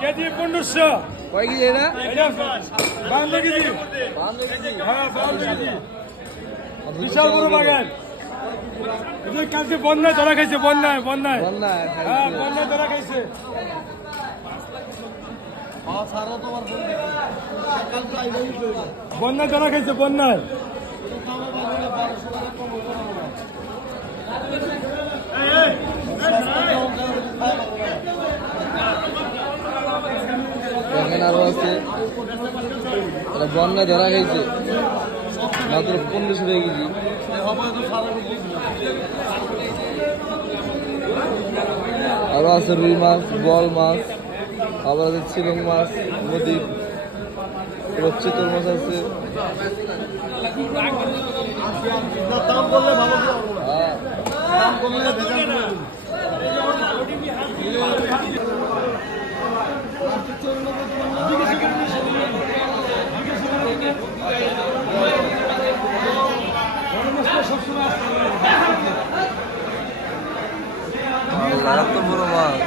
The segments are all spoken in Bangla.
কেজি 1500 কয় কেজি এটা? এটা 52 কেজি। হ্যাঁ 52 কেজি। বিশাল বড় বাগান। এই কালকে বন্যায় ধরা খাইছে, বন্যায় হ্যাঁ বন্যায় ধরা খাইছে। বন্যায় ধরা খাইছে, বন্যায়। দেখেন আরো আছে, বন্যায় ধরা খাইছে মাত্র 1500 কেজি। আরো আছে রুই মাছ, বল মাছ, আবার আছে চিলং মাছ, নদীর চিতল মাছ আছে। এত বড় মাছ,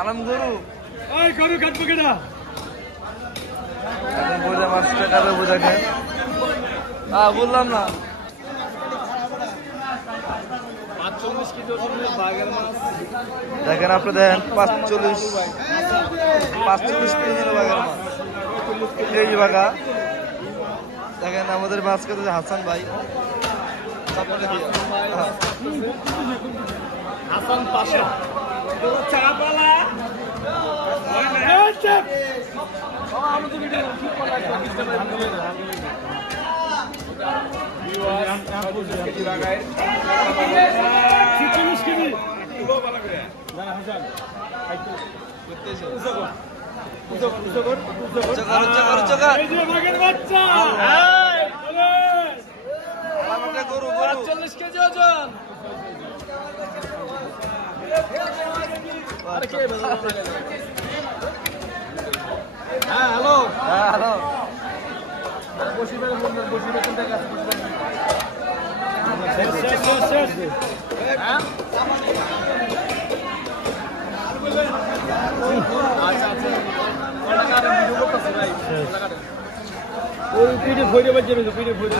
আরাম গরু গরু কাটবো কেনা বোঝা মাছটা কারো বোঝা খায়। বললাম না 45 কেজি বাগের মাছ দেখেন, আপনি দেখেন 45 কেজি বাগের মাছ, এই বাগা। দেখেন আমাদের মাছ খেতে হাসান ভাই, হাসান পাশা গরু 40 কেজি ওজন। হ্যাঁ হ্যালো, ওই পিঠে ভরে বাজে, পিঠে ভরে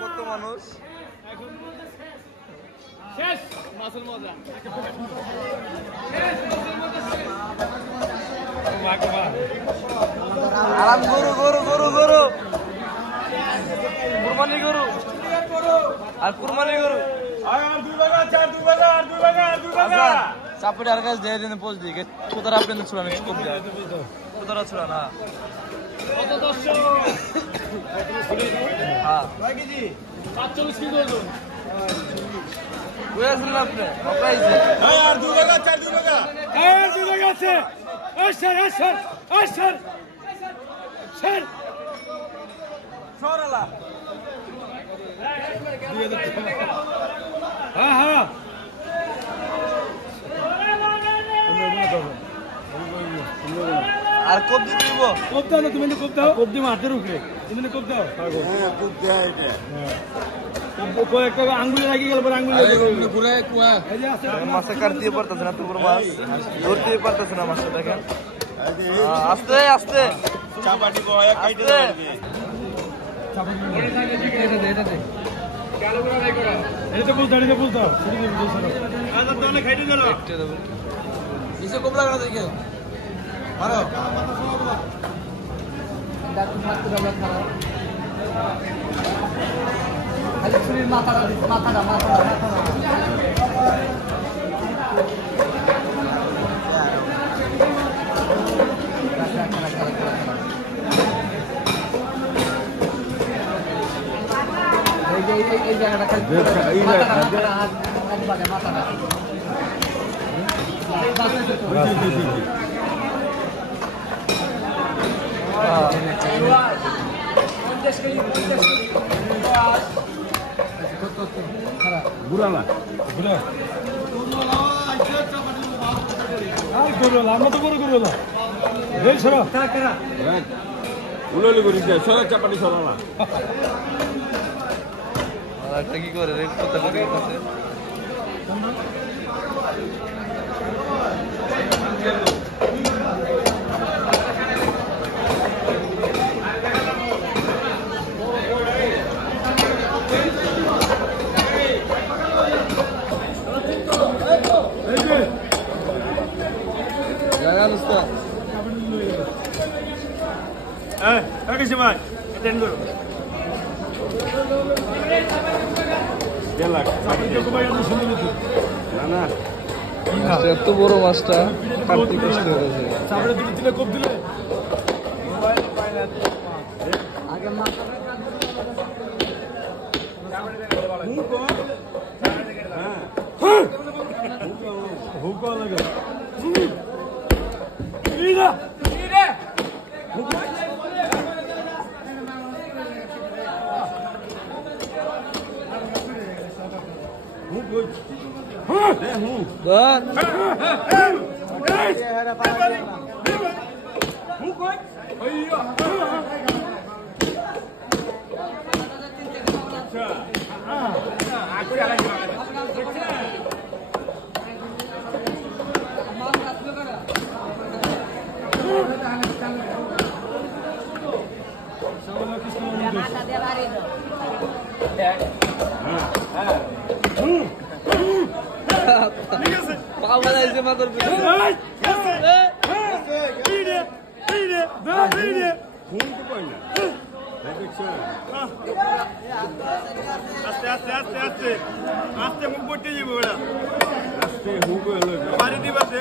কত মানুষ শেষ মাছের মজা। আরাম গরু গরু গরু গরু কুরবানি গরু আর কুরবানি গরু চাপড়ে আর কাছে দিয়ে দিন পোজ দিকে কোথায় আপনি ছুড়ান কোথায় ছুড়া না হ্যাঁ 45 কেজি ওজন। বুঝেছিলেন আপনি আর 2 টাকা 4 টাকা আর 2 টাকা আছে। স্যার সরালা হ্যাঁ আর কোপ দিতে দিব, কোপ দাও না, তুমি কোপ দাও, কোপ দিও হাতের উপরে, তুমি কোপ দাও। হ্যাঁ খুব দেয় এটা কয়েকটা আঙ্গুলে লাগিয়ে গেল, পরে আঙ্গুলে ঘুরে কুয়া মাছে কাটতে পারতেছে না, টুকুর মাছ ধরতে পারতেছে না মাছটা। দেখেন আস্তে আস্তে চাপাটি বয়া কাইতে দিবে এটা বল দাঁড়িয়ে বল দাও, আচ্ছা তো অনেক খাইতে দাও, একটা দেব নিচে কোপ লাগা দেখে মারো ডাক্তার মারতে দাও খারাপ খালি শরীর মাথাটা এই জায়গাটা খালি মাথাটা বুড়ালা আমরা তো বড় করবো না উলুলি করিস না, সরা চাপাটি সরা না। আর একটা কি করে রে কথা করে কাছে জায়গা নুস্তা এত বড় মাছটা কাটতে কষ্ট হয়েছে চাপড়ে দুটো দিলে কোপ দিলে আগে মাথা হুক লাগে পাওয়া যাইছে মাথার আস্তে আস্তে আস্তে আস্তে আস্তে মুখ পড়তে যাবো ওরা আস্তে হুক হলো বাড়ি দিবাতে